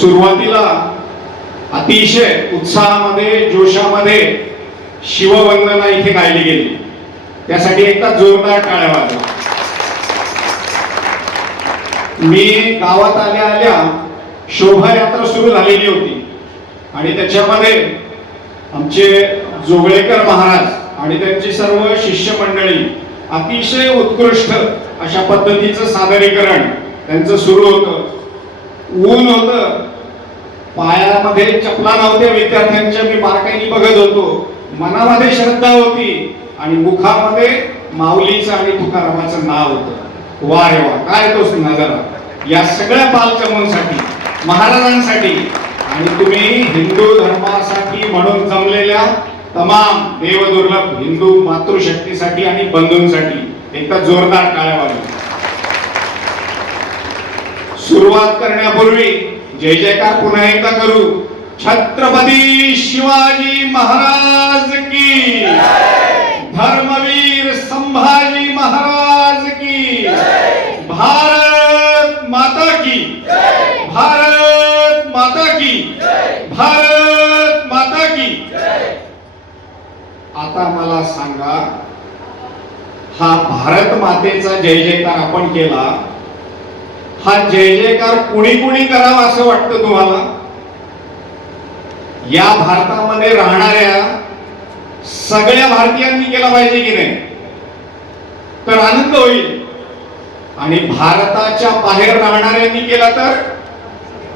सुरुवातीला अतिशय उत्साहामध्ये जोशामध्ये शिववंदना इथे गायली गेली, त्यासाठी एकदा जोरदार टाळ्या वाजवा. मी गावात आल्या आल्या शोभायात्रा सुरू झालेली होती आणि त्याच्यामध्ये आमचे जोगळेकर महाराज आणि त्यांची सर्व शिष्य मंडळी अतिशय उत्कृष्ट अशा पद्धतीचं सादरीकरण त्यांचं सुरू होतं. ऊन होतं, पायामध्ये चपला नव्हत्या विद्यार्थ्यांच्या, मी बारकाईने बघत होतो. मनामध्ये श्रद्धा होती आणि मुखामध्ये माऊलीचं आणि तुकारामाचं नाव होतं. वा रे वा, काय तोच नजारा या सगळ्या बालचमूंसाठी, महाराजांसाठी आणि तुम्ही हिंदू धर्मासाठी म्हणून जमलेल्या तमाम देवदुर्लभ हिंदू मातृशक्तीसाठी आणि बंधूंसाठी एकदा जोरदार टाळ्या वाजवा. सुरुवात करण्यापूर्वी जय जयकार पुन्हा एकदा करू. छत्रपती शिवाजी महाराज की, धर्मवीर संभाजी महाराज की, भारत माता की, भारत माता की, भारत माता की. आता मला सांगा, हा भारत मातेचा जय जयकार आपण केला, हा जय जयकार कुणी कुणी करावा असं वाटतं तुम्हाला? या भारतामध्ये राहणाऱ्या सगळ्या भारतीयांनी केला पाहिजे की नाही? तर आनंद होईल. आणि भारताच्या बाहेर राहणाऱ्यांनी केला तर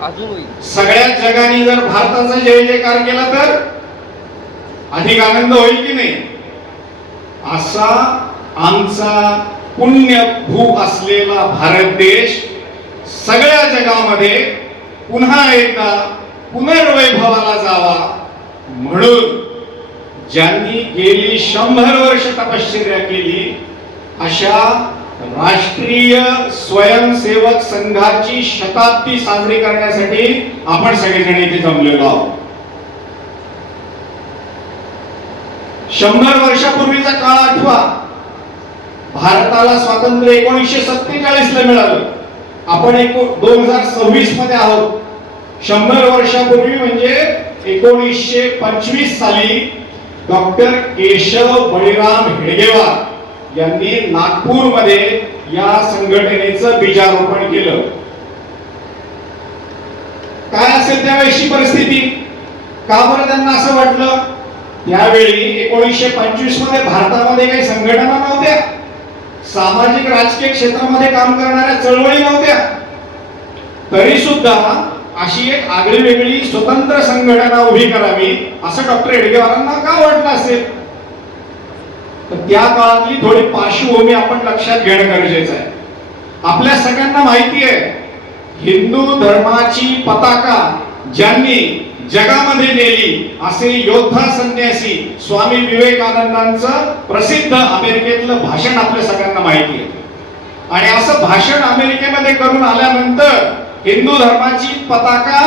अजून होईल. सगळ्या जगाने जर भारताचा जय जयकार केला तर अधिक आनंद होईल की नाही? असा आमचा पुण्यभू असलेला भारत देश सगळ्या जगामध्ये पुन्हा एकदा पुनर्वैभवाला जावा म्हणून ज्यांनी गेली 100 वर्ष तपश्चर्या केली अशा राष्ट्रीय स्वयंसेवक संघाची शताब्दी साजरी करण्यासाठी आपण सगळेजण इथे जमलेलो आहोत. 100 वर्षापूर्वीचा काळ आठवा. भारताला स्वातंत्र्य 1947 ला मिळालं. आपण 2026 मध्ये आहोत. 100 वर्षापूर्वी म्हणजे 1925 साली डॉक्टर केशव बळीराम हेडगेवार यांनी नागपूरमध्ये या संघटनेचं बीजारोपण केलं. काय असेल त्यावेळेची परिस्थिती? का बरं त्यांना असं वाटलं? त्यावेळी 1925 मध्ये भारतामध्ये काही संघटना नव्हत्या, सामाजिक राजकीय क्षेत्रामध्ये काम करणाऱ्या चळवळी नव्हत्या. तरी सुद्धा अशी एक आगळी वेगळी स्वतंत्र संघटना उभी करावी असं डॉक्टर हेडगेवारांना का वाटलं असेल? तर त्या काळातली थोडी पार्श्वभूमी आपण लक्षात घेणं गरजेचं आहे. आपल्या सगळ्यांना माहिती आहे, हिंदू धर्माची पताका ज्यांनी जगामध्ये नेली असे योद्धा संन्यासी स्वामी विवेकानंदांचं प्रसिद्ध अमेरिकेतलं भाषण आपल्या सगळ्यांना माहिती आहे. आणि असं भाषण अमेरिकेमध्ये करून आल्यानंतर हिंदू धर्माची पताका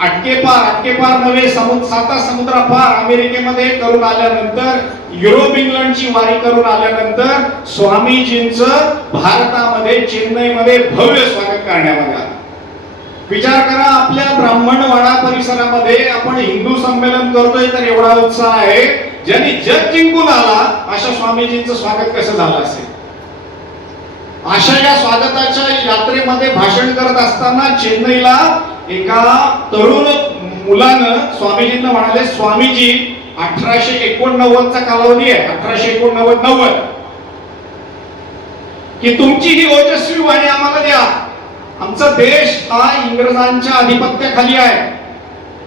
अटकेपार नव्हे, साता समुद्रापार अमेरिकेमध्ये करून आल्यानंतर, युरोप इंग्लंडची वारी करून आल्यानंतर स्वामीजींचं भारतामध्ये चेन्नईमध्ये भव्य स्वागत करण्यात आलं. विचार करा, आपल्या ब्राह्मणवाडा परिसरामध्ये आपण हिंदू संमेलन करतोय तर एवढा उत्साह आहे. ज्यांनी जग जिंकून आला अशा स्वामीजींचं स्वागत कसं झालं असेल? अशा या स्वागताच्या यात्रेमध्ये भाषण करत असताना चेन्नईला एका तरुण मुलानं स्वामीजींना म्हणाले, स्वामीजी 1889 चा कालावधी आहे, 1889 की तुमची ही ओजस्वी वाणी आम्हाला द्या. आमचा देश हा इंग्रजांच्या आधिपत्याखाली आहे.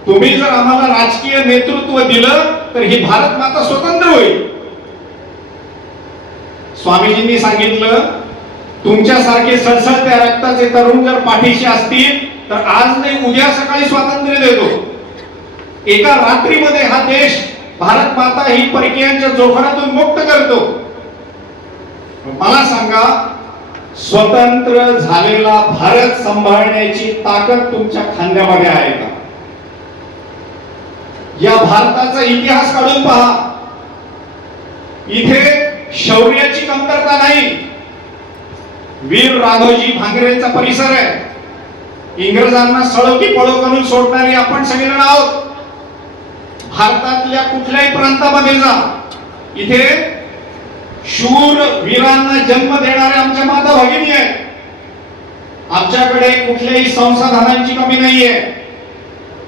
तुम्ही जर आम्हाला राजकीय नेतृत्व दिलं तर ही भारत माता स्वतंत्र होईल. स्वामीजींनी सांगितलं, तुमच्यासारखे सळसळत्या रक्ताचे तरुण जर पाठीशी असतील तर आज नाही उद्या सकाळी स्वातंत्र्य देतो. एका रात्रीमध्ये हा देश भारत माता ही परकीयांच्या जोखडातून मुक्त करतो. मला सांगा, स्वतंत्र झालेला भारत सांभाळण्याची ताकद तुमच्या खांद्यामध्ये आहे का? या भारताचा इतिहास काढून पहा. इथे शौर्याची कमतरता नाही. वीर राघोजी भांगरेंचा परिसर आहे. इंग्रजांना सळो की पळो करून सोडणारी आपण सगळेजण आहोत. भारतातल्या कुठल्याही प्रांतामध्ये जा, इथे शूर वीरांना जन्म देणारे आमच्या माता भगिनी आहेत. आमच्याकडे कुठल्याही संसाधनांची कमी नाहीये,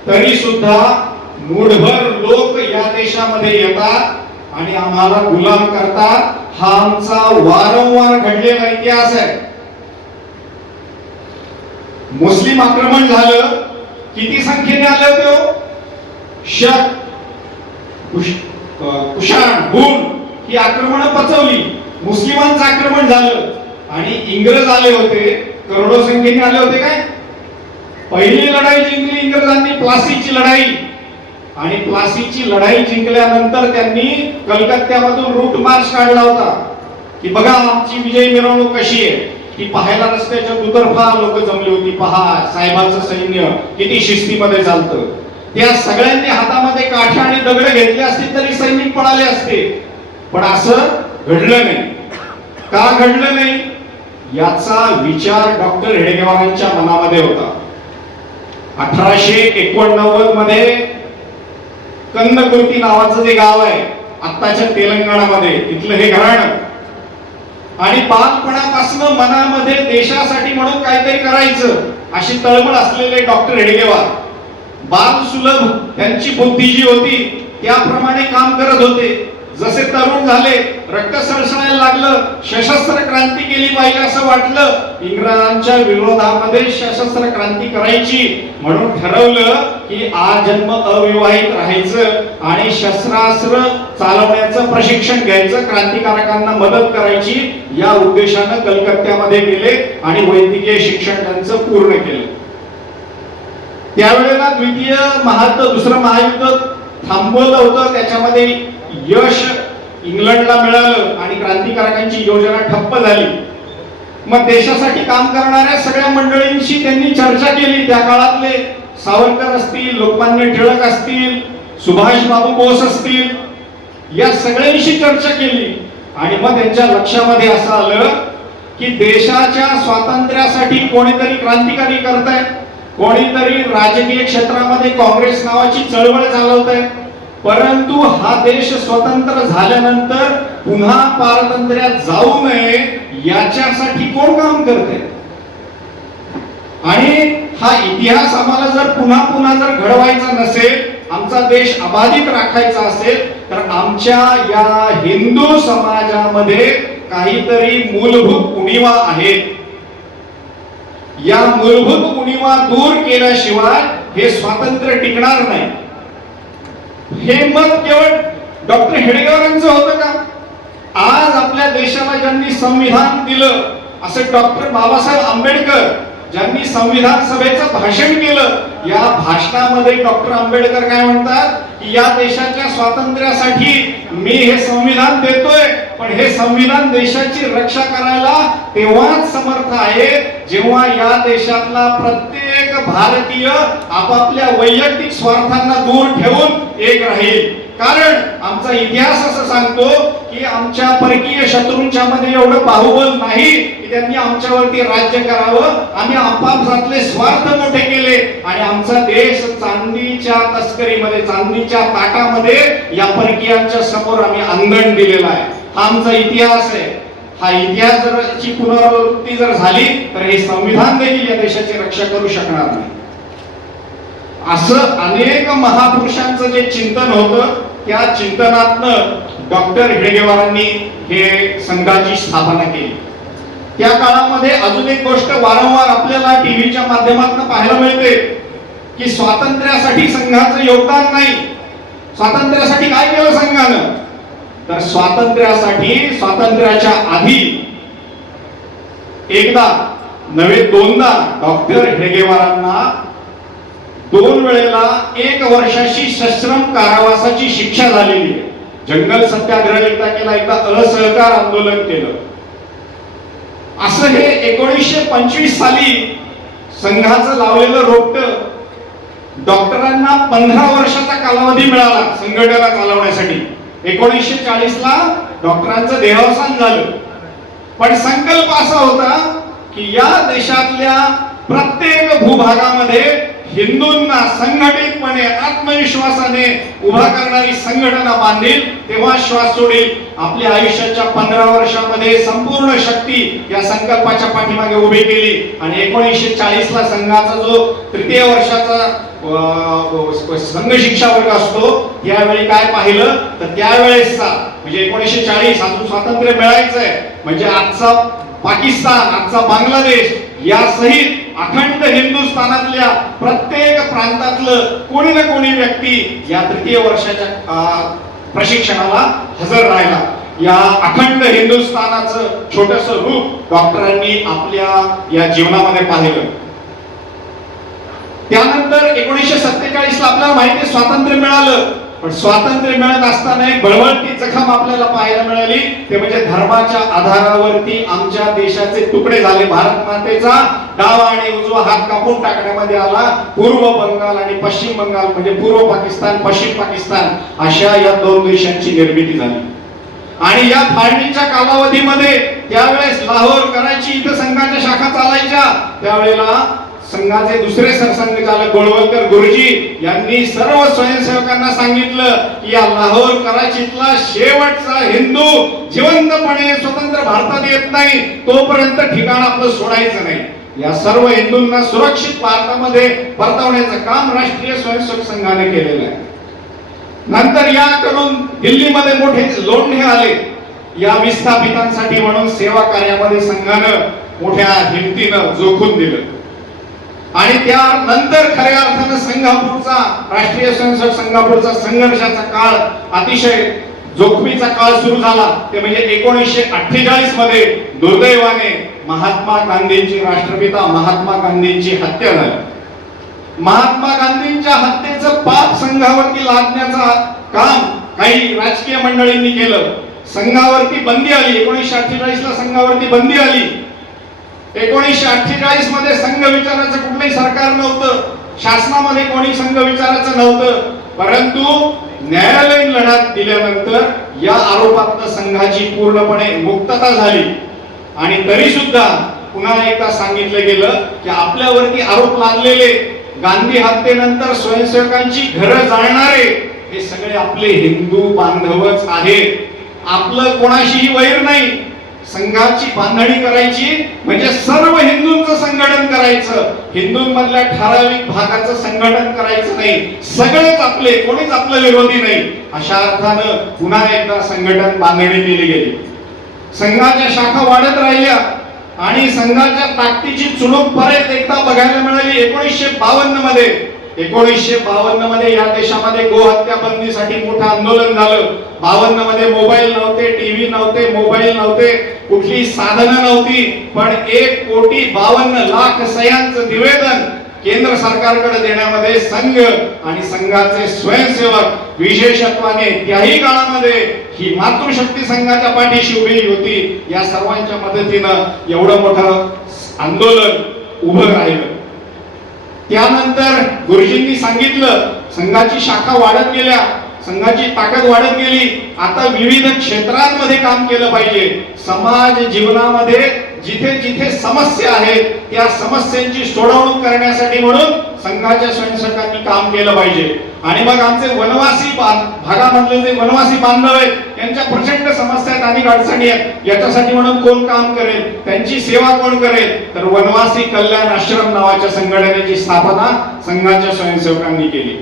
तरी सुद्धा मूढभर लोक या देशामध्ये येतात आणि आम्हाला गुलाम करतात. हा आमचा वारंवार घडलेला इतिहास आहे. मुस्लिम आक्रमण झालं, किती संख्येने आले होते हो? शक, कुशाण, हुन ही आक्रमण पचवली. मुस्लिमांचं आक्रमण झालं आणि इंग्रज आले होते, करोडो संख्येने आले होते. काय पहिली लढाई जिंकली इंग्रजांनी, प्लासीची लढाई. आणि प्लासीची लढाई जिंकल्यानंतर त्यांनी कलकत्त्यामधून रूट मार्च काढला होता की बघा आमची विजय मिरवणूक कशी आहे. ती पाहायला रस्त्याच्या दुतर्फा लोक जमली होती. पहा साहेबांचं सैन्य किती शिस्तीमध्ये चालतं. त्या सगळ्यांनी हातामध्ये काठ्या आणि दगड घेतले असतील तरी सैनिक पळाले असते. पण असं घडलं नाही. का घडलं नाही याचा विचार डॉक्टर हेडगेवारांच्या मनामध्ये होता. 1889 मध्ये कन्नकुर्ती नावाचं जे गाव आहे आत्ताच्या तेलंगणामध्ये, तिथलं हे घराणं, आणि बालपणापासून मनामध्ये देशासाठी म्हणून काहीतरी करायचं अशी तळमळ असलेले डॉक्टर हेडगेवार बाल सुलभ त्यांची बुद्धी जी होती त्याप्रमाणे काम करत होते. जसे तरुण झाले, रक्त सळसळायला लागलं, सशस्त्र क्रांती केली पाहिजे असं वाटलं. इंग्रजांच्या विरोधामध्ये सशस्त्र क्रांती करायची म्हणून ठरवलं की आजन्म अविवाहित राहायचं आणि शस्त्रास्त्र चालवण्याचं प्रशिक्षण घ्यायचं, क्रांतिकारकांना मदत करायची या उद्देशानं कलकत्त्यामध्ये गेले आणि वैद्यकीय शिक्षण त्यांचं पूर्ण केलं. त्यावेळेला दुसरं महायुद्ध थांबवलं होतं, त्याच्यामध्ये यश इंग्लंडला मिळालं आणि क्रांतिकारकांची योजना ठप्प झाली. मग देशासाठी काम करणाऱ्या सगळ्या मंडळींशी त्यांनी चर्चा केली. त्या काळातले सावरकर असतील, लोकमान्य टिळक असतील, सुभाष बाबू बोस असतील, या सगळ्यांशी चर्चा केली. आणि मग त्यांच्या लक्षामध्ये असं आलं की देशाच्या स्वातंत्र्यासाठी कोणीतरी क्रांतिकारी करताय, कोणीतरी राजकीय क्षेत्रामध्ये काँग्रेस नावाची चळवळ चालवताय. परंतु हा देश स्वतंत्र झाल्यानंतर पुन्हा पारतंत्र्यात जाऊ नये याच्यासाठी कोण काम करते. आणि हा इतिहास आम्हाला जर पुन्हा जर घडवायचा नसेल, आमचा देश अबाधित राखायचा असेल, तर आमच्या या हिंदू समाजामध्ये काहीतरी मूलभूत उणीवा आहेत. या मूलभूत उणीवा दूर केल्याशिवाय हे स्वातंत्र्य टिकणार नाही. हे मत केवळ डॉक्टर हेडगेवारांचं होतं का? आज आपल्या देशाला ज्यांनी संविधान दिलं असं डॉक्टर बाबासाहेब आंबेडकर ज्यांनी संविधान सभेचं भाषण केलं, या भाषणामध्ये डॉक्टर आंबेडकर काय म्हणतात की या देशाच्या स्वातंत्र्यासाठी मी हे संविधान देतोय, पण हे संविधान देशाची रक्षा करायला तेव्हाच समर्थ आहे जेव्हा या देशातला प्रत्येक भारतीय आपापल्या वैयक्तिक स्वार्थांना दूर ठेवून एक राहील. कारण आमचा इतिहास असं सांगतो की आमच्या परकीय शत्रूंच्या मध्ये एवढं बाहुबल नाही की त्यांनी आमच्यावरती राज्य करावं. आम्ही आपापसातले स्वार्थ मोठे केले आणि आमचा देश चांदीच्या तस्करीमध्ये, चांदीच्या ताटामध्ये या परकीयांच्या समोर आम्ही अंगण दिलेला आहे. हा आमचा इतिहास आहे. हा इतिहास जर ची पुनरावृत्ती जर झाली तर हे संविधान देखील या देशाची रक्षा करू शकणार नाही. असं अनेक महापुरुषांचं जे चिंतन होतं, त्या चिंतनातनं डॉक्टर हेडगेवारांनी हे संघाची स्थापना केली. त्या काळामध्ये अजून एक गोष्ट वारंवार आपल्याला टीव्हीच्या माध्यमातून पाहायला मिळते की स्वातंत्र्यासाठी संघाचं योगदान नाही. स्वातंत्र्यासाठी काय केलं संघानं? तर स्वातंत्र्याच्या आधी एकदा नव्हे दोनदा डॉक्टर हेडगेवारांना 2 वेळेला 1 वर्षाची सश्रम कारावासाची शिक्षा झालेली आहे. जंगल सत्याग्रह एकदा केला, एकदा असहकार आंदोलन केलं. असं हे 1925 साली संघाचं लावलेलं रोपट डॉक्टरांना 15 वर्षाचा कालावधी मिळाला संघटना चालवण्यासाठी. 1940 ला डॉक्टरांचं देहावसान झालं. पण संकल्प असा होता की या देशातल्या प्रत्येक भूभागामध्ये हिंदूंना संघटितपणे आत्मविश्वासाने उभा करणारी संघटना बांधील, तेव्हा श्वास सोडेल. आपल्या आयुष्याच्या 15 वर्षामध्ये संपूर्ण शक्ती या संकल्पाच्या पाठीमागे उभी केली आणि 1940 ला संघाचा जो तृतीय वर्षाचा संघ शिक्षा वर्ग असतो, त्यावेळी काय पाहिलं तर त्यावेळेसचा म्हणजे 1940 अजून स्वातंत्र्य मिळायचंय, म्हणजे आजचा पाकिस्तान, आजचा बांगलादेश या सहित अखंड हिंदुस्थानातल्या प्रत्येक प्रांतातलं कोणी ना कोणी व्यक्ती या तृतीय वर्षाच्या प्रशिक्षणाला हजर राहिला. या अखंड हिंदुस्थानाचं छोटस रूप डॉक्टरांनी आपल्या या जीवनामध्ये पाहिलं. त्यानंतर 1947 ला आपल्याला माहिती स्वातंत्र्य मिळालं, पण स्वातंत्र्य मिळत असताना एक बळवंती जखम आपल्याला पाहायला मिळाली, ते म्हणजे धर्माच्या आधारावरती आमच्या देशाचे तुकडे झाले. भारत मातेचा डावा आणि उजवा हात कापून टाकण्यामध्ये आला. पूर्व बंगाल आणि पश्चिम बंगाल म्हणजे पूर्व पाकिस्तान, पश्चिम पाकिस्तान अशा या दोन देशांची निर्मिती झाली. आणि या फाळणीच्या कालावधीमध्ये त्यावेळेस लाहोर, कराची इथं संघाच्या शाखा चालायच्या. त्यावेळेला संघाचे दुसरे सरसंघचालक गोळवलकर गुरुजी यांनी सर्व स्वयंसेवकांना सांगितलं की या लाहोर, कराचीतला शेवटचा हिंदू जिवंतपणे स्वतंत्र भारतात येत नाही तोपर्यंत ठिकाण आपलं सोडायचं नाही. या सर्व हिंदूंना सुरक्षित भारतामध्ये परतवण्याचं काम राष्ट्रीय स्वयंसेवक संघाने केलेलं आहे. नंतर याकडून दिल्लीमध्ये मोठे लोंढे आले. या विस्थापितांसाठी म्हणून सेवा कार्यामध्ये संघानं मोठ्या हिमतीनं जोखून दिलं. आणि त्यानंतर खऱ्या अर्थानं सिंगापूरचा राष्ट्रीय स्वयंसेवक संघापूरचा संघर्षाचा काळ, अतिशय जोखमीचा काळ सुरू झाला. ते म्हणजे 1948 मध्ये दुर्दैवाने महात्मा गांधींची, राष्ट्रपिता महात्मा गांधींची हत्या झाली. महात्मा गांधींच्या हत्येचं पाप संघावरती लादण्याचा काम काही राजकीय मंडळींनी केलं. संघावरती बंदी आली. 1948 ला संघावरती बंदी आली. 1948 मध्ये संघ विचाराचं कुठलंही सरकार नव्हतं, शासनामध्ये कोणी संघ विचाराचं नव्हतं. परंतु न्यायालयीन लढा दिल्यानंतर या आरोपातनं संघाची पूर्णपणे मुक्तता झाली. आणि तरी सुद्धा पुन्हा एकदा सांगितलं गेलं की आपल्यावरती आरोप लादलेले, गांधी हत्येनंतर स्वयंसेवकांची घरं जाळणारे हे सगळे आपले हिंदू बांधवच आहेत. आपलं कोणाशीही वैर नाही. संघाची बांधणी करायची म्हणजे सर्व हिंदूंचं संघटन करायचं, हिंदूंमधल्या ठराविक भागाचं संघटन करायचं नाही. सगळेच आपले, कोणीच आपलं विरोधी नाही. अशा अर्थानं पुन्हा एकदा संघटन बांधणी केली गेली. संघाच्या शाखा वाढत राहिल्या आणि संघाच्या ताकदीची चुणूक परत एकदा बघायला मिळाली 1952 मध्ये. 1952 मध्ये या देशामध्ये गोहत्या बंदीसाठी मोठं आंदोलन झालं. 52 मध्ये मोबाईल नव्हते, टीव्ही नव्हते, मोबाईल नव्हते, कुठली साधनं नव्हती, पण 1,52,00,000 सह्यांचं निवेदन केंद्र सरकारकडे देण्यामध्ये संघ आणि संघाचे स्वयंसेवक विशेषत्वाने त्याही काळामध्ये ही मातृशक्ती संघाच्या पाठीशी उभी होती. या सर्वांच्या मदतीनं एवढं मोठं आंदोलन उभं राहिलं. त्यानंतर गुरुजींनी सांगितलं संघाची शाखा वाढत गेल्या, संघाची ताकद वाढत गेली. आता विविध क्षेत्रांमध्ये काम केलं पाहिजे. समाज जीवनामध्ये जिथे जिथे समस्या आहेत त्या समस्यांची सोडवणूक करण्यासाठी म्हणून संघाच्या स्वयंसेवकांनी काम केलं पाहिजे. आणि मग आमचे वनवासी भागामधले जे वनवासी बांधव आहेत त्यांच्या प्रचंड समस्या आहेत, अनेक अडचणी आहेत. याच्यासाठी म्हणून कोण काम करेल, त्यांची सेवा कोण करेल, तर वनवासी कल्याण आश्रम नावाच्या संघटनेची स्थापना संघाच्या स्वयंसेवकांनी केली.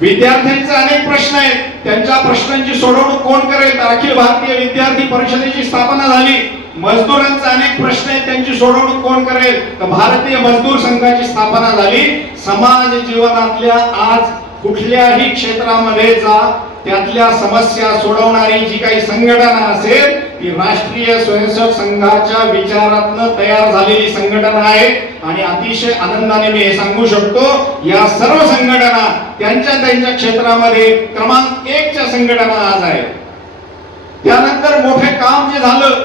विद्यार्थ्यांचे अनेक प्रश्न आहेत, त्यांच्या प्रश्नांची सोडवणूक कोण करेल, तर अखिल भारतीय विद्यार्थी परिषदेची स्थापना झाली. मजदूरांचे अनेक प्रश्न आहेत, त्यांची सोडवणूक कोण करेल, तर भारतीय मजदूर संघाची स्थापना झाली. समाज जीवनातल्या आज कुठल्याही क्षेत्रामध्ये जा, त्यातल्या समस्या सोडवणारी जी काही संघटना असेल ती राष्ट्रीय स्वयंसेवक संघाच्या विचारातनं तयार झालेली संघटना आहे. आणि अतिशय आनंदाने मी हे सांगू शकतो, या सर्व संघटना त्यांच्या क्षेत्रामध्ये क्रमांक 1 च्या संघटना आज आहेत. त्यानंतर मोठे काम जे झालं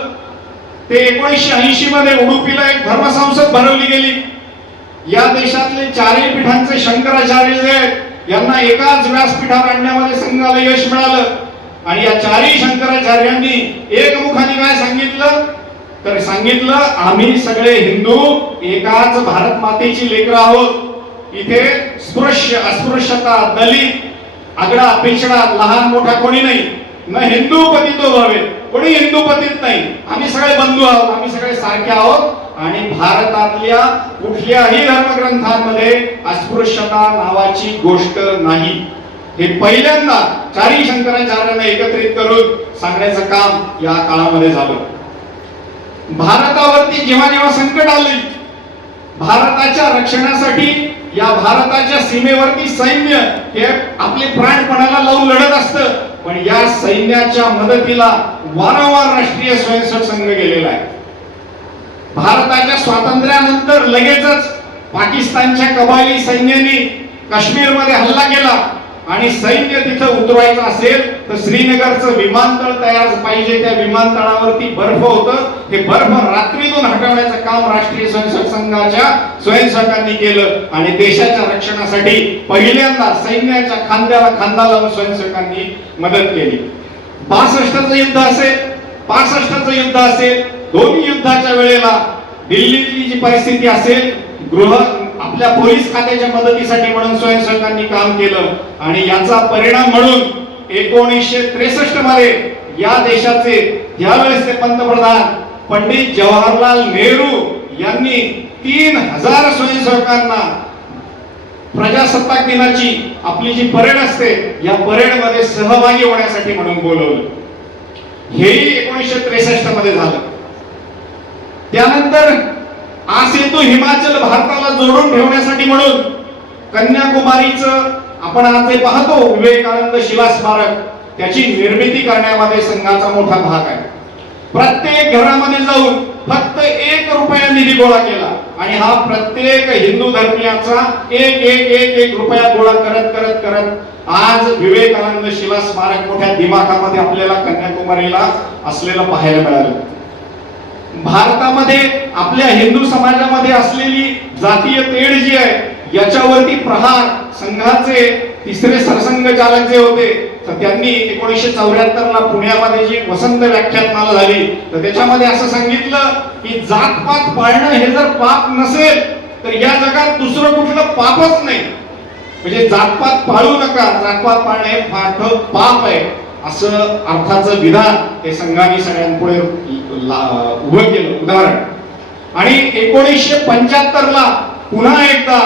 ते 1980 मध्ये उडुपीला एक धर्मसंसद भरवली गेली. या देशातले चारही पीठांचे शंकराचार्य जे आहेत यांना एकाच व्यासपीठावर आणण्यामध्ये संघाला यश मिळालं. आणि या चारही शंकराचार्यांनी एकमुखाने काय सांगितलं तर सांगितलं आम्ही सगळे हिंदू एकाच भारत मातेची लेकरं आहोत. इथे स्पृश्य अस्पृश्यता दलित आगडा पिछडा लहान मोठा कोणी नाही. न हिंदू पतितो भवे, कोणी हिंदू पतित नाही. आम्ही सगळे बंधू आहोत, आम्ही सगळे सारखे आहोत. आणि भारतातल्या कुठल्याही धर्मग्रंथांमध्ये अस्पृश्यता नावाची गोष्ट नाही. हे पहिल्यांदा चारी शंकराचार्यांना एकत्रित करून सांगण्याचं काम या काळामध्ये झालं. भारतावरती जेव्हा जेव्हा संकट आले, भारताच्या रक्षणासाठी या भारताच्या सीमेवरती सैन्य हे आपले प्राणपणाला लावून लढत असतं. पण या सैन्याच्या मदतीला वारंवार राष्ट्रीय स्वयंसेवक संघ गेलेला आहे. भारताच्या स्वातंत्र्यानंतर लगेचच पाकिस्तानच्या कबाली सैन्याने काश्मीरमध्ये हल्ला केला आणि सैन्य तिथं उतरवायचं असेल तर श्रीनगरचं विमानतळ तयार पाहिजे. त्या विमानतळावरती बर्फ होतं. हे बर्फ रात्रीतून हटवण्याचं काम राष्ट्रीय स्वयंसेवक संघाच्या स्वयंसेवकांनी केलं आणि देशाच्या रक्षणासाठी पहिल्यांदा सैन्याच्या खांद्याला खांदा लावून स्वयंसेवकांनी मदत केली. 62चं युद्ध असेल, 65चं युद्ध असेल, दोन्ही युद्धाच्या वेळेला दिल्लीतली जी परिस्थिती असेल, गृह आपल्या पोलीस खात्याच्या मदतीसाठी म्हणून स्वयंसेवकांनी काम केलं. आणि याचा परिणाम म्हणून 1963 मध्ये या देशाचे त्यावेळेसचे पंतप्रधान पंडित जवाहरलाल नेहरू यांनी 3000 स्वयंसेवकांना प्रजासत्ताक दिनाची आपली जी परेड असते या परेड मध्ये सहभागी होण्यासाठी म्हणून बोलवलं. हेही 1963 मध्ये झालं. त्यानंतर आसेतू हिमाचल भारताला जोडून ठेवण्यासाठी म्हणून कन्याकुमारीचं आपण आज जे पाहतो विवेकानंद शिला स्मारक, त्याची निर्मिती करण्यामध्ये संघाचा मोठा भाग आहे. प्रत्येक घरामध्ये जाऊन फक्त 1 रुपया निधी गोळा केला आणि हा प्रत्येक हिंदू धर्मियाचा एक रुपया गोळा करत आज विवेकानंद शिला स्मारक मोठ्या दिमाखामध्ये आपल्याला कन्याकुमारीला असलेलं पाहायला मिळालं. भारतामध्ये आपल्या हिंदू समाजामध्ये असलेली जातीय तेढ जी आहे याच्यावरती प्रहार संघाचे तिसरे सरसंघचालक जे होते तर त्यांनी 1974 ला पुण्यामध्ये जी वसंत व्याख्यानमाला झाली तर त्याच्यामध्ये असं सांगितलं की जातपात पाळणं हे जर पाप नसेल तर या जगात दुसरं कुठलं पापच नाही. म्हणजे जातपात पाळू नका, जातपात पाळणं हे पाप आहे असं अर्थाचं विधान हे संघाने सगळ्यांपुढे उभं केलं उदाहरण. आणि 1975 ला पुन्हा एकदा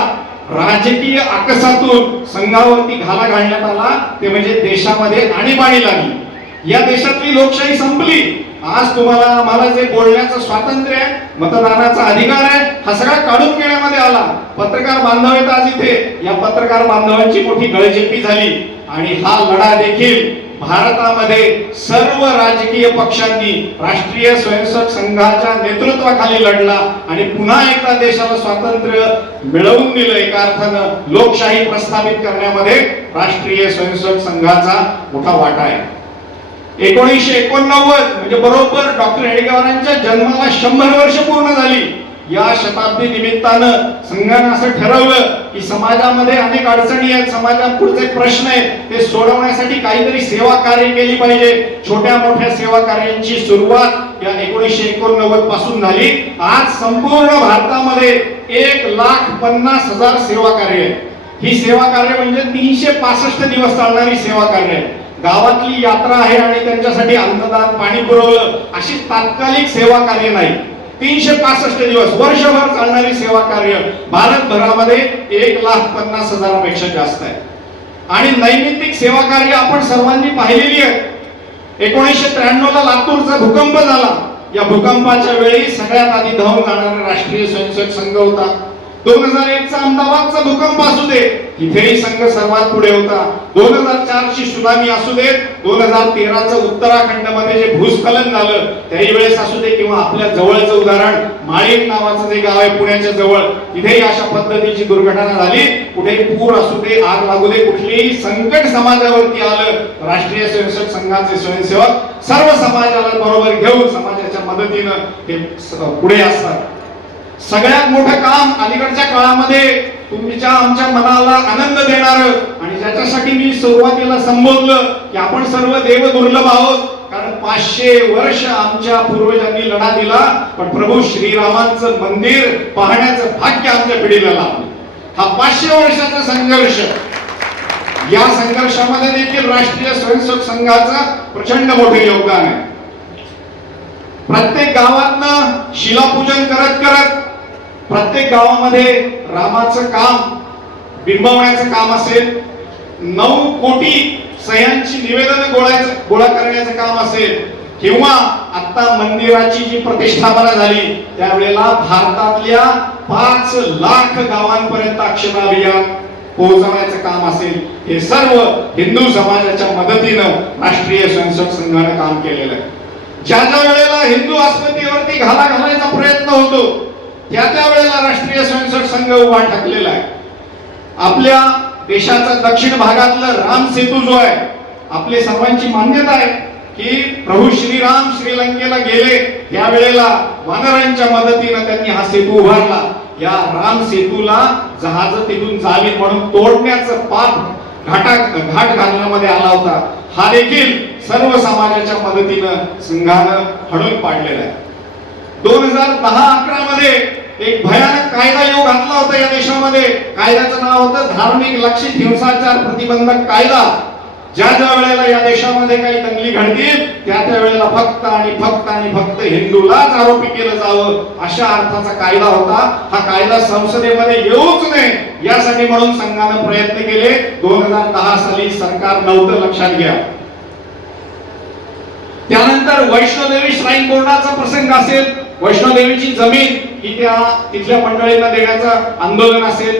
राजकीय आकसातून संघावरती घाला घालण्यात आला. ते म्हणजे देशामध्ये आणीबाणी लागली. या देशातली लोकशाही संपली. आज तुम्हाला आम्हाला जे बोलण्याचं स्वातंत्र्य आहे, मतदानाचा अधिकार आहे, हा सगळा काढून घेण्यामध्ये आला. पत्रकार बांधव आहेत आज इथे, या पत्रकार बांधवांची मोठी गळचेपी झाली आणि हा लढा देखील भारतामध्ये सर्व राजकीय पक्षांनी राष्ट्रीय स्वयंसेवक संघाच्या नेतृत्वाखाली लढला आणि पुन्हा एकदा देशाला स्वातंत्र्य मिळवून दिलं. एका अर्थानं लोकशाही प्रस्थापित करण्यामध्ये राष्ट्रीय स्वयंसेवक संघाचा मोठा वाटा आहे. 1989 म्हणजे बरोबर डॉक्टर हेडगेवारांच्या जन्माला 100 वर्ष पूर्ण झाली. या शताब्दी निमित्तानं संघाने असं ठरवलं की समाजामध्ये अनेक अडचणी आहेत, समाजात पुढचे प्रश्न आहेत, ते सोडवण्यासाठी काहीतरी सेवा कार्य केली पाहिजे. छोट्या मोठ्या सेवा कार्यांची सुरुवात या 1989 पासून झाली. आज संपूर्ण भारतामध्ये 1,50,000 सेवा कार्य आहेत. ही सेवा कार्य म्हणजे 365 दिवस चालणारी सेवा कार्य आहे. गावातली यात्रा आहे आणि त्यांच्यासाठी अन्नदान पाणी पुरवलं अशी तात्कालिक सेवा कार्य नाही. 365 दिवस वर्षभर चालणारी सेवा कार्य भारतभरामध्ये 1,50,000 पेक्षा जास्त आहे. आणि नैमित्तिक सेवा कार्य आपण सर्वांनी पाहिलेली आहे. 1993 ला लातूरचा भूकंप झाला. या भूकंपाच्या वेळी सगळ्यात आधी धावून जाणारा राष्ट्रीय स्वयंसेवक संघ होता. 2001 चा अहमदाबादचा भूकंप असू दे, इथेही संघ सर्वात पुढे होता. 2004 ची सुनामी असू दे, 2013 चं उत्तराखंड मध्ये जे भूस्खलन झालं त्याही वेळेस असू दे, किंवा आपल्या जवळचं उदाहरण माळीण नावाचं जे गाव आहे पुण्याच्या जवळ, तिथेही अशा पद्धतीची दुर्घटना झाली. कुठेही पूर असू दे, आग लागू दे, कुठलेही संकट समाजावरती आलं, राष्ट्रीय स्वयंसेवक संघाचे स्वयंसेवक सर्व समाजाला बरोबर घेऊन समाजाच्या मदतीनं ते पुढे असतात. सगळ्यात मोठं काम अलीकडच्या काळामध्ये तुमच्या आमच्या मनाला आनंद देणारं आणि ज्याच्यासाठी मी सुरुवातीला संबोधलं की आपण सर्व देव दुर्लभ आहोत, कारण 500 वर्ष आमच्या पूर्वजांनी लढा दिला, पण प्रभू श्रीरामांचं मंदिर पाहण्याचं भाग्य आमच्या पिढीला लाभलं. हा 500 वर्षाचा संघर्ष. या संघर्षामध्ये देखील राष्ट्रीय स्वयंसेवक संघाचं प्रचंड मोठे योगदान आहे. प्रत्येक गावातनं शिलापूजन करत करत प्रत्येक गावामध्ये रामाचं काम बिंबवण्याचं काम असेल, 9 कोटी सह्यांची निवेदन गोळा करण्याचं काम असेल, किंवा आता मंदिराची जी प्रतिष्ठापना झाली त्यावेळेला भारतातल्या 5 लाख गावांपर्यंत अक्षराभियान पोहोचवण्याचं काम असेल, हे सर्व हिंदू समाजाच्या मदतीनं राष्ट्रीय स्वयंसेवक संघाने काम केलेलं आहे. ज्या ज्या वेळेला हिंदू अस्मितेवरती घाला घालायचा प्रयत्न होतो त्या वेळेला राष्ट्रीय स्वयंसेवक संघ उभा ठाकलेला आहे. आपल्या देशाचा दक्षिण भागातला राम सेतू जो आहे, आपले सर्वांची मान्यता आहे की प्रभू श्रीराम श्रीलंकेला गेले त्यावेळेला वानरांच्या मदतीने त्यांनी हा सेतू उभारला. या राम सेतूला जहाज तिथून जावीत म्हणून तोडण्याचं पाप घाट घालण्यामध्ये आला होता. हा देखील सर्व समाजाच्या मदतीनं संघानं हडून पाडलेला आहे. 2010-11 मध्ये एक भयानक कायदा योग घातला होता या देशामध्ये. कायद्याचं नाव होतं धार्मिक लक्षित हिंसाचार प्रतिबंधक कायदा. ज्या ज्या वेळेला या देशामध्ये काही दंगली घडतील त्या वेळेला फक्त आणि फक्त हिंदूलाच आरोपी केलं जावं अशा अर्थाचा कायदा होता. हा कायदा संसदेमध्ये येऊच नये यासाठी म्हणून संघाने प्रयत्न केले. 2010 साली सरकार नव्हतं, लक्षात घ्या. त्यानंतर वैष्णोदेवी श्राईन बोर्डाचा प्रसंग असेल, वैष्णोदेवीची जमीन ही तिथल्या मंडळींना देण्याचं आंदोलन असेल,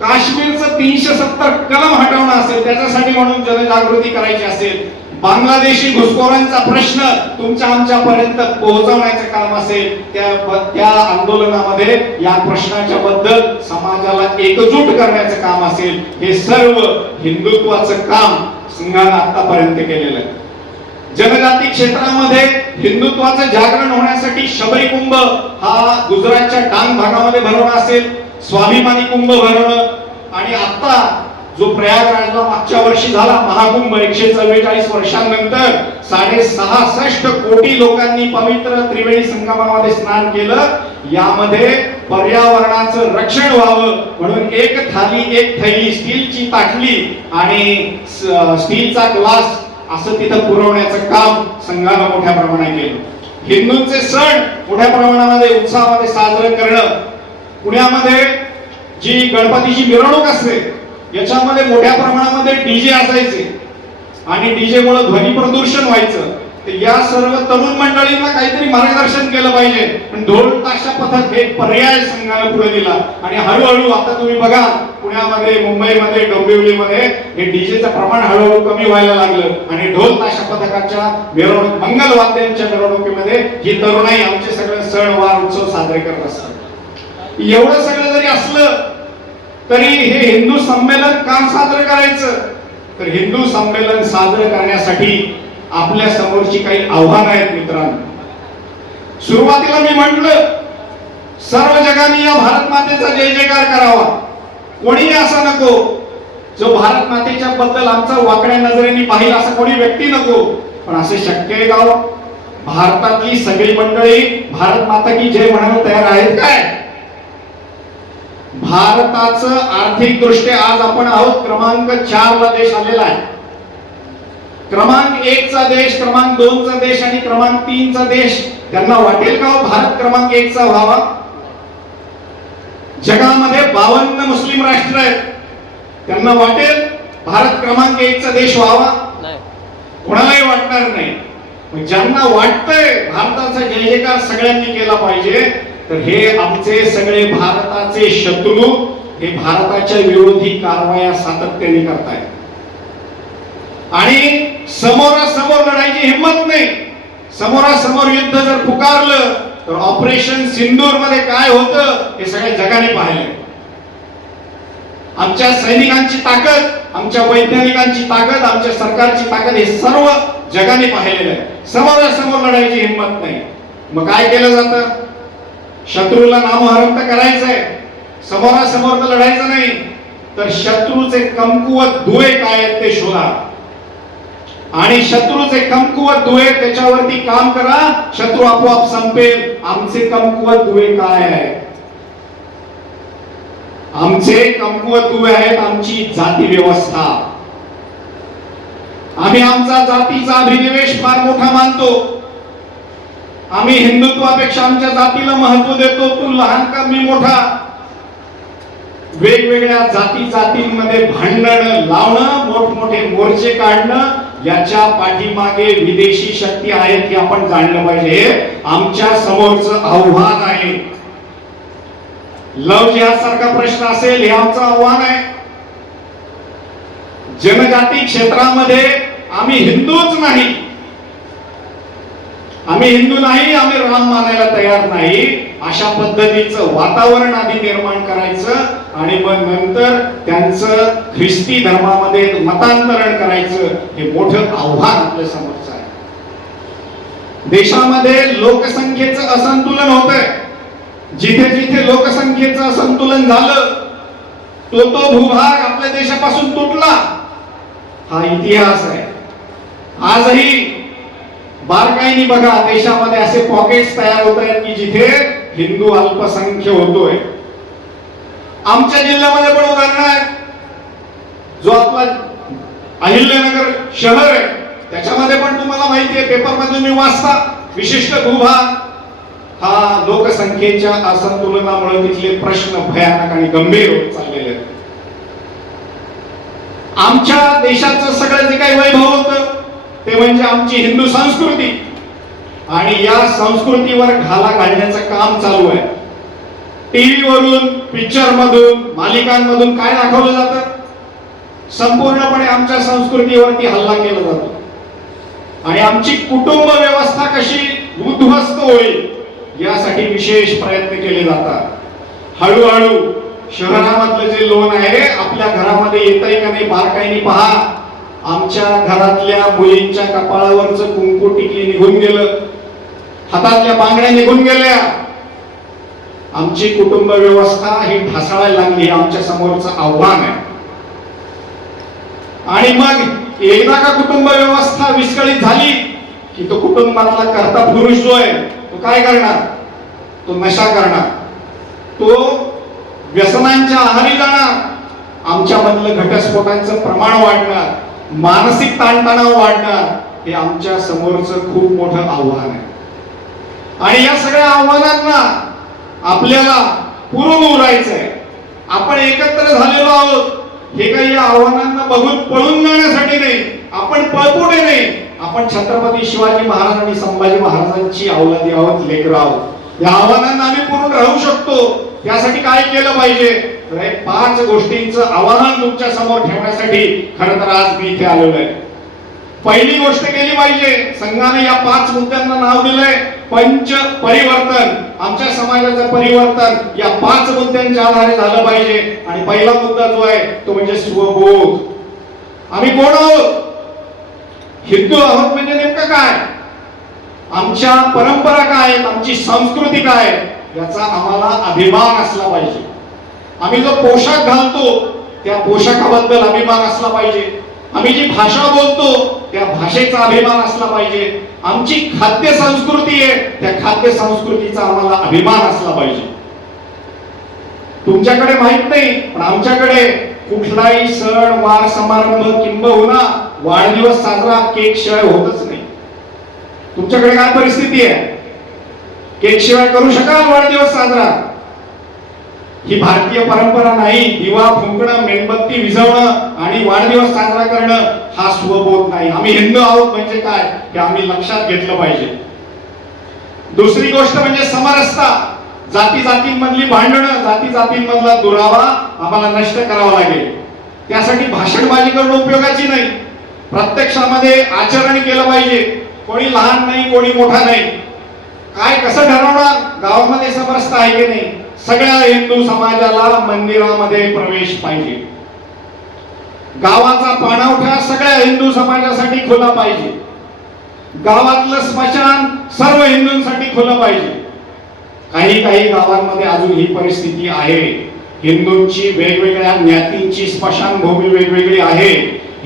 काश्मीरचं 370 कलम हटवणं असेल त्याच्यासाठी म्हणून जनजागृती करायची असेल, बांगलादेशी घुसखोरांचा प्रश्न तुमच्या आमच्यापर्यंत पोहोचवण्याचं काम असेल, त्या आंदोलनामध्ये या प्रश्नाच्या बद्दल समाजाला एकजूट करण्याचं काम असेल, हे सर्व हिंदुत्वाचं काम संघाने आतापर्यंत केलेलं आहे. जनजाती क्षेत्रामध्ये हिंदुत्वाचं जागरण होण्यासाठी शबरी कुंभ हा गुजरातच्या डांग भागामध्ये भरवणं असेल, स्वाभिमानी कुंभ भरवणं, आणि आता जो प्रयागराजला मागच्या वर्षी झाला महाकुंभ 144 वर्षांनंतर 66.5 कोटी लोकांनी पवित्र त्रिवेणी संगमामध्ये स्नान केलं. यामध्ये पर्यावरणाचं रक्षण व्हावं म्हणून एक थाली एक थैली स्टीलची ताटली आणि स्टीलचा ग्लास असं तिथं पुरवण्याचं काम संघानं मोठ्या प्रमाणात केलं. हिंदूंचे सण मोठ्या प्रमाणामध्ये उत्साहामध्ये साजरे करणं, पुण्यामध्ये जी गणपतीची मिरवणूक असते याच्यामध्ये मोठ्या प्रमाणामध्ये डीजे असायचे आणि डीजे मुळे ध्वनी प्रदूषण व्हायचं. या सर्व तरुण मंडळींना काहीतरी मार्गदर्शन केलं पाहिजे, पण ढोल ताशा पथक हे पर्याय संघाने पुढे दिला आणि हळूहळू आता तुम्ही बघा पुण्यामध्ये, मुंबईमध्ये, डोंबिवलीमध्ये हे डीजेचं प्रमाण हळूहळू कमी व्हायला लागलं आणि ढोल ताशा पथकाच्या मिरवणूक, मंगल वाद्यांच्या मिरवणुकीमध्ये ही तरुणाई आमचे सगळे सण वार उत्सव साजरे करत असतात. एवढं सगळं जरी असलं तरी हे हिंदू संमेलन काम साजरं करायचं, तर हिंदू संमेलन साजरं करण्यासाठी आपल्या समोरची काही आव्हानं आहेत मित्रांनो. सुरुवातीला मी म्हटलं सर्व जगाने या भारत मातेचा जय जयकार करावा. कोणी असं नको जो भारत मातेच्या बद्दल आमचा वाकड्या नजरेने पाहिल असं कोणी व्यक्ती नको, पण असे शक्य आहे का? भारतातली सगळी मंडळी भारत माता की जय म्हणायला तयार आहेत काय? भारताचं आर्थिक दृष्ट्या आज आपण आहोत क्रमांक 4 ला देश आलेला आहे. क्रमांक 1 चा देश, क्रमांक 2 चा देश आणि क्रमांक 3 चा देश त्यांना वाटेल का भारत क्रमांक 1 चा व्हावा? जगामध्ये 52 मुस्लिम राष्ट्र आहेत, त्यांना वाटेल भारत क्रमांक 1 चा देश व्हावा? कोणालाही वाटणार नाही. ज्यांना वाटतंय भारताचा जय जयकार सगळ्यांनी केला पाहिजे, तर हे आमचे सगळे भारताचे शत्रू हे भारताच्या विरोधी कारवाया सातत्याने करतायत आणि समोरासमोर लढायची हिंमत नाही. समोरासमोर युद्ध जर पुकारलं तर ऑपरेशन सिंदूर मध्ये काय होतं हे सगळ्या जगाने पाहिलंय. आमच्या सैनिकांची ताकद, आमच्या वैज्ञानिकांची ताकद, आमच्या सरकारची ताकद हे सर्व जगाने पाहिलेलं आहे. समोरासमोर लढायची हिंमत नाही. मग काय केलं जातं? शत्रूला नामहरम तर करायचंय, समोरासमोर तर लढायचं नाही, तर शत्रूचे कमकुवत दुवे काय आहेत ते शोधा. आणि शत्रूचे कमकुवत दुवे त्याच्यावरती काम करा, शत्रू आपोआप संपेल. आमचे कमकुवत दुवे काय आहे? आमचे कमकुवत दुवे आहेत आमची जाती व्यवस्था. आम्ही आमचा जातीचा अभिनिवेश फार मोठा मानतो. आम्ही हिंदुत्वापेक्षा आमच्या जातीला महत्व देतो. तू लहान का मी मोठा. वेगवेगळ्या जातींमध्ये भांडण लावणं, मोठमोठे मोर्चे काढणं, याच्या पाठीमागे विदेशी शक्ती आहेत हे आपण जाणलं पाहिजे. हे आमच्या समोरचं आव्हान आहे. लव्ह जिहाद सारखा प्रश्न असेल हे आमचं आव्हान आहे. जनजाती क्षेत्रामध्ये आम्ही हिंदूच नाही, आम्ही हिंदू नाही, आम्ही राम मानायला तयार नाही, अशा पद्धतीचं वातावरण आधी निर्माण करायचं आणि मग नंतर त्यांचं ख्रिस्ती धर्मामध्ये मतांतरण करायचं. हे मोठं आव्हान आपल्या समोरचं आहे. देशामध्ये लोकसंख्येचं असंतुलन होतंय. जिथे जिथे लोकसंख्येचं असंतुलन झालं तो भूभाग आपल्या देशापासून तुटला. हा इतिहास आहे. आजही बारकाईने बघा, देशामध्ये असे पॉकेट्स तयार होत आहेत की जिथे हिंदू अल्पसंख्य होतोय. आमच्या जिल्ह्यामध्ये पण उदाहरण आहे. जो आपला अहिल्यानगर शहर आहे त्याच्यामध्ये पण तुम्हाला माहिती आहे, पेपरमध्ये तुम्ही वाचता, विशिष्ट भूभाग हा लोकसंख्येच्या असंतुलनामुळे तिथले प्रश्न भयानक आणि गंभीर होत चाललेले आहेत. आमच्या देशाचं सगळं जे काही वैभव होतं ते म्हणजे आमची हिंदू संस्कृती, आणि या संस्कृतीवर घाला घालण्याचं काम चालू आहे. टीव्ही वरून, पिक्चर मधून, मालिकांमधून काय दाखवलं जातं? संपूर्णपणे आमच्या संस्कृतीवरती हल्ला केला जातो. आणि आमची कुटुंब व्यवस्था कशी उद्ध्वस्त होईल यासाठी विशेष प्रयत्न केले जातात. हळूहळू शहरामधलं जे लोन आहे आपल्या घरामध्ये येतंय का नाही बारकाईने पहा. आमच्या घरातल्या मुलींच्या कपाळावरचं कुंकू टिकली निघून गेलं, हातातल्या बांगड्या निघून गेल्या. आमची कुटुंब व्यवस्था ही ढासळायला लागली. आमच्या समोरचं आव्हान आहे. आणि मग एकदा का कुटुंब व्यवस्था विस्कळीत झाली की तो कुटुंबातला कर्ता पुरुष जो आहे तो काय करणार? तो नशा करणार, तो व्यसनांच्या आहारी जाणार. आमच्या मधलं घटस्फोटांचं प्रमाण वाढणार, मानसिक ताणतणाव वाढणार. हे आमच्या समोरचं खूप मोठं आव्हान आहे. आणि या सगळ्या आव्हानांना आपल्याला पुरून उरायचंय. आपण एकत्र झालेलो आहोत हे काही या आव्हानांना बघून पळून जाण्यासाठी नाही, आपण पळपुटे नाही. आपण छत्रपती शिवाजी महाराज आणि संभाजी महाराजांची औलादी आहोत, लेकरं आहोत. या आव्हानांना आम्ही पुरून राहू शकतो. त्यासाठी काय केलं पाहिजे? तर हे 5 गोष्टींचं आव्हान तुमच्या समोर ठेवण्यासाठी खरं तर आज मी इथे आलेलो आहे. पहिली गोष्ट केली पाहिजे, संघाने या 5 मुद्द्यांना नाव दिलंय पंच परिवर्तन. आमच्या समाजाचं परिवर्तन या 5 मुद्द्यांच्या आधारे झालं पाहिजे. आणि पहिला मुद्दा जो आहे तो म्हणजे स्वबोध. आम्ही कोण आहोत? हिंदू आहोत म्हणजे नेमकं काय? आमच्या परंपरा काय आहेत? आमची संस्कृती काय आहे? याचा आम्हाला अभिमान असला पाहिजे. आम्ही जो पोशाख घालतो त्या पोशाखाबद्दल अभिमान असला पाहिजे. आम्ही जी भाषा बोलतो त्या भाषेचा अभिमान असला पाहिजे. आमची खाद्य संस्कृती आहे त्या खाद्य संस्कृतीचा आम्हाला अभिमान असला पाहिजे. तुमच्याकडे माहित नाही पण आमच्याकडे कुठलाही सण वार समारंभ किंबहुना वाढदिवस साजरा केक शिवाय होतच नाही. तुमच्याकडे काय परिस्थिती आहे? केक शिवाय करू शकाल वाढदिवस साजरा? ही भारतीय परंपरा नाही. दिवा फुंकणं, मेणबत्ती विझवणं आणि वाढदिवस साजरा करणं हा स्वबोध नाही. आम्ही हिंदू आहोत म्हणजे काय हे आम्ही लक्षात घेतलं पाहिजे. दुसरी गोष्ट म्हणजे समरसता. जातींमधली भांडणं, जातींमधला दुरावा आम्हाला नष्ट करावा लागेल. त्यासाठी भाषणबाजी करणं उपयोगाची नाही. प्रत्यक्षामध्ये आचरण केलं पाहिजे. कोणी लहान नाही, कोणी मोठा नाही. काय कसं ठरवणार? गावामध्ये समरसता आहे की नाही? सगळ्या हिंदू समाजाला मंदिरामध्ये प्रवेश पाहिजे. गावाचा पाणवठा सगळ्या हिंदू समाजासाठी खुला पाहिजे. गावातलं स्मशान सर्व हिंदूंसाठी खुलं पाहिजे. काही गावांमध्ये अजून ही परिस्थिती आहे. हिंदूंची वेगवेगळ्या ज्ञातींची स्मशानभूमी वेगवेगळी आहे.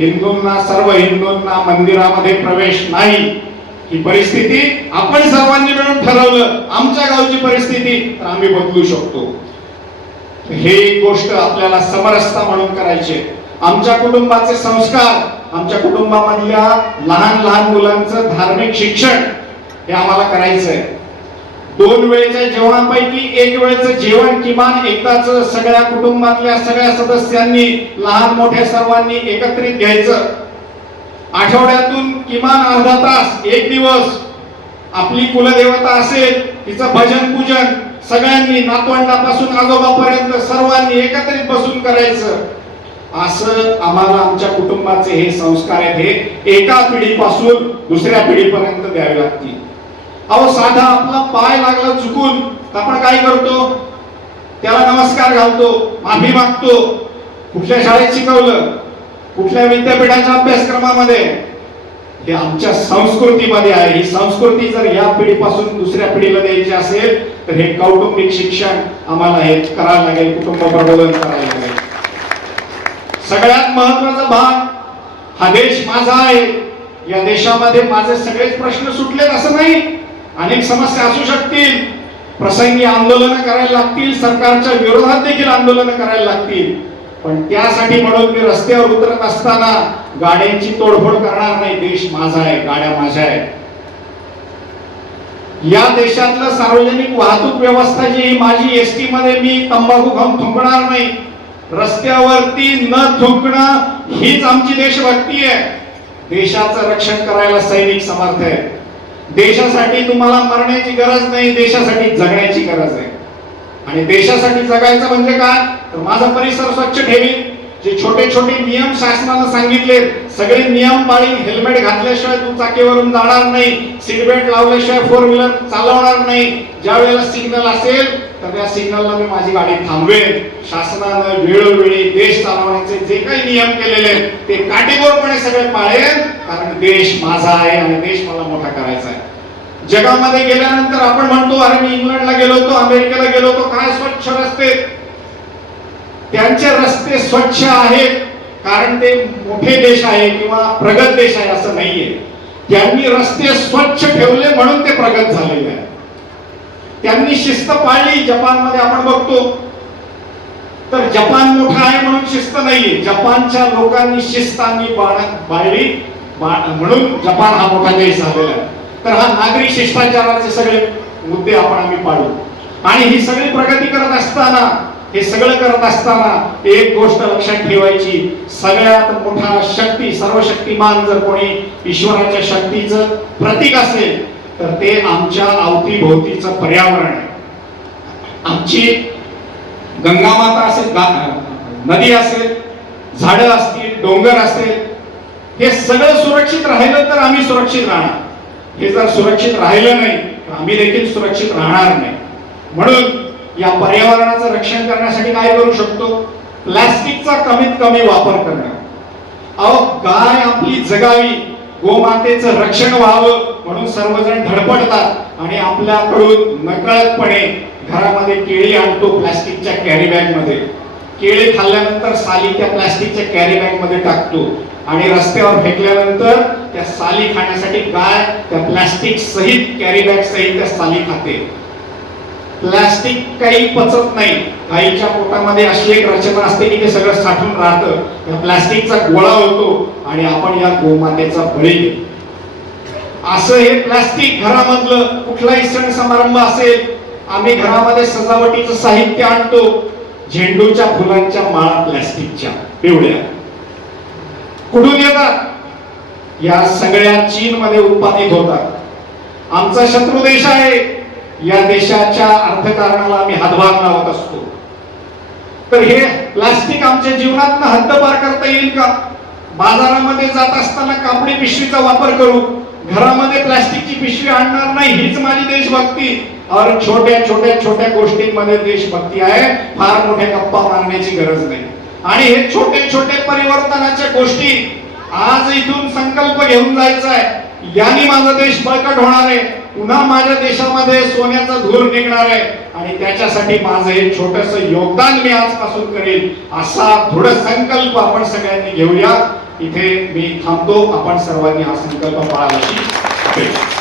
हिंदूंना, सर्व हिंदूंना मंदिरामध्ये प्रवेश नाही, ही परिस्थिती आपण सर्वांनी मिळून ठरवलं. आमच्या गावची परिस्थिती तर आम्ही बदलू शकतो. हे गोष्ट आपल्याला समरसता म्हणून करायचे. आमच्या कुटुंबाचे संस्कार, आमच्या कुटुंबामधल्या लहान लहान मुलांचं धार्मिक शिक्षण हे आम्हाला करायचंय. 2 वेळेच्या जेवणापैकी 1 वेळेचं जेवण किमान एकदाच सगळ्या कुटुंबातल्या सगळ्या सदस्यांनी, लहान मोठ्या सर्वांनी एकत्रित घ्यायचं. आठवड्यातून किमान अर्धा तास, 1 दिवस आपली कुलदेवता असेल तिचं भजन पूजन सगळ्यांनी, नातवंडापासून आजोबापर्यंत सर्वांनी एकत्रित बसून करायचं. असं आम्हाला आमच्या कुटुंबाचे हे संस्कार आहेत, हे एका पिढीपासून दुसऱ्या पिढीपर्यंत द्यावे लागतील. अहो, साधा आपला पाय लागला चुकून आपण काय करतो? त्याला नमस्कार घालतो, माफी मागतो. कुठल्या शाळेत शिकवलं? कुठल्या विद्यापीठाच्या अभ्यासक्रमामध्ये? हे आमच्या संस्कृतीमध्ये आहे. ही संस्कृती जर या पिढीपासून दुसऱ्या पिढीला द्यायची असेल तर हे कौटुंबिक शिक्षण आम्हाला हे करायला लागेल, कुटुंब प्रबोधन करायला लागेल. सगळ्यात महत्वाचा भाग, हा देश माझा आहे. या देशामध्ये माझे सगळेच प्रश्न सुटलेत असं नाही. अनेक समस्या असू शकतील, प्रसंगी आंदोलन करायला लागतील, सरकारच्या विरोधात देखील आंदोलन करायला लागतील. पण त्यासाठी म्हणून मी रस्त्यावर उतरत असताना गाड्यांची तोडफोड करणार नाही. देश माझा आहे, गाड्या माझ्या आहेत. या देशातलं सार्वजनिक वाहतूक व्यवस्था जी माझी, एसटी मध्ये मी तंबाखू खाऊन थुंकणार नाही. रस्त्यावरती न थुंकणं हीच आमची देशभक्ती आहे. देशाचं रक्षण करायला सैनिक समर्थ आहे. देशासाठी तुम्हाला मरण्याची गरज नाही, देशासाठी जगण्याची गरज आहे. आणि देशासाठी जगायचं म्हणजे काय? तर माझा परिसर स्वच्छ ठेवीन. जे छोटे छोटे नियम शासनानं सांगितले सगळे नियम पाळीन. हेल्मेट घातल्याशिवाय तू चाकीवरून जाणार नाही, सीट बेल्ट लावल्याशिवाय 4 व्हीलर चालवणार नाही. ज्या वेळेला सिग्नल असेल तर त्या सिग्नलला मी माझी गाडी थांबवेन. शासनानं वेळोवेळी देश चालवण्याचे जे काही नियम केलेले ते काटेकोरपणे सगळे पाळेन, कारण देश माझा आहे आणि देश मला मोठा करायचा आहे. जगामध्ये गेल्यानंतर आपण म्हणतो, अरे मी इंग्लंडला गेलो होतो, अमेरिकेला गेलो होतो, काय स्वच्छ रस्ते. त्यांचे रस्ते स्वच्छ आहेत कारण ते मोठे देश आहे किंवा प्रगत देश आहे असं नाहीये. त्यांनी रस्ते स्वच्छ ठेवले म्हणून ते प्रगत झालेले आहे. त्यांनी शिस्त पाळली. जपानमध्ये आपण बघतो तर जपान मोठा आहे म्हणून शिस्त नाहीये. जपानच्या लोकांनी शिस्त आणि पाळली म्हणून जपान हा मोठा देश झालेला आहे. तर हा नागरी शिष्टाचाराचे सगळे मुद्दे आम्ही पाळू. आणि ही सगळी प्रगती करत असताना, हे सगळं करत असताना एक गोष्ट लक्षात ठेवायची, सगळ्यात मोठा शक्ती, सर्वशक्तिमान जर कोणी ईश्वराच्या शक्तीचं प्रतीक असेल तर ते आमच्या अवतीभोवतीचं पर्यावरण आहे. आमची गंगा माता असेल, नदी असेल, झाडं असतील, डोंगर असेल, हे सगळं सुरक्षित राहिलं तर आम्ही सुरक्षित राहणार. हे जर सुरक्षित राहिलं नाही तर आम्ही देखील सुरक्षित राहणार नाही. म्हणून या पर्यावरणाचं रक्षण करण्यासाठी काय करू शकतो? प्लास्टिकचा कमीत कमी वापर करणं. अहो, गाय आपली जगावी, गोमातेचं रक्षण व्हावं म्हणून सर्वजण धडपडतात आणि आपल्याकडून नकळतपणे घरामध्ये केळी आणतो प्लास्टिकच्या कॅरी बॅग मध्ये. केळी खाल्ल्यानंतर साली त्या प्लास्टिकच्या कॅरी बॅग मध्ये टाकतो आणि रस्त्यावर फेकल्यानंतर त्या साली खाण्यासाठी गाय त्या प्लास्टिक सहित, कॅरी बॅग सहित त्या साली खाते. प्लास्टिक काही पचत नाही. गाईच्या पोटामध्ये अशी एक रचना असते की ते सगळं साठून राहतं. त्या प्लास्टिकचा गोळा होतो आणि आपण या गोमातेचा बळी घेतो. असं हे प्लास्टिक घरामधलं कुठलाही सण समारंभ असेल, आम्ही घरामध्ये सजावटीचं साहित्य आणतो. झेंडूच्या फुलांच्या माळा प्लास्टिकच्या पिवळ्या कुठून येतात? या सगळ्या चीन मध्ये उत्पादित होतात. आमचा शत्रू देश आहे. या देशाच्या अर्थकारणाला आम्ही हातभार लावत असतो. तर हे प्लास्टिक आमच्या जीवनात हद्दपार करता येईल का? बाजारामध्ये जात असताना कापडी पिशवीचा वापर करू, घरामध्ये प्लास्टिकची पिशवी आणणार नाही, हीच माझी देशभक्ती. और छोट्या छोट्या छोट्या गोष्टींमध्ये देशभक्ती आहे. फार मोठ्या गप्पा मारण्याची गरज नाही. आणि हे छोटे छोटे परिवर्तनाच्या गोष्टी आज इथून संकल्प घेऊन जायचा आहे. याने माझा देश बळकट होणार आहे. पुन्हा माझ्या देशामध्ये सोन्याचा धूर निघणार आहे आणि त्याच्यासाठी माझं एक छोटस योगदान मी आजपासून करेल, असा दृढ संकल्प आपण सगळ्यांनी घेऊया. इथे मी थांबतो. आपण सर्वांनी हा संकल्प पाळावा अशी अपेक्षा.